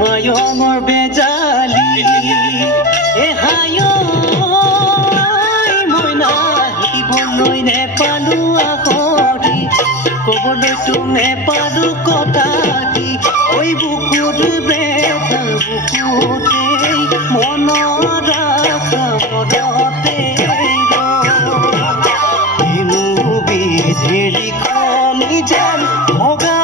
মায়ঙৰ বেজালি এহায় মই নাহিবলৈ নেপালো আহৰি ক'বলৈ তুমি পালো কথা দি ঐ বুকুত বেটা বুকুতেই মনৰ আশা মনতে বিধেৰি খনি যেন ভগা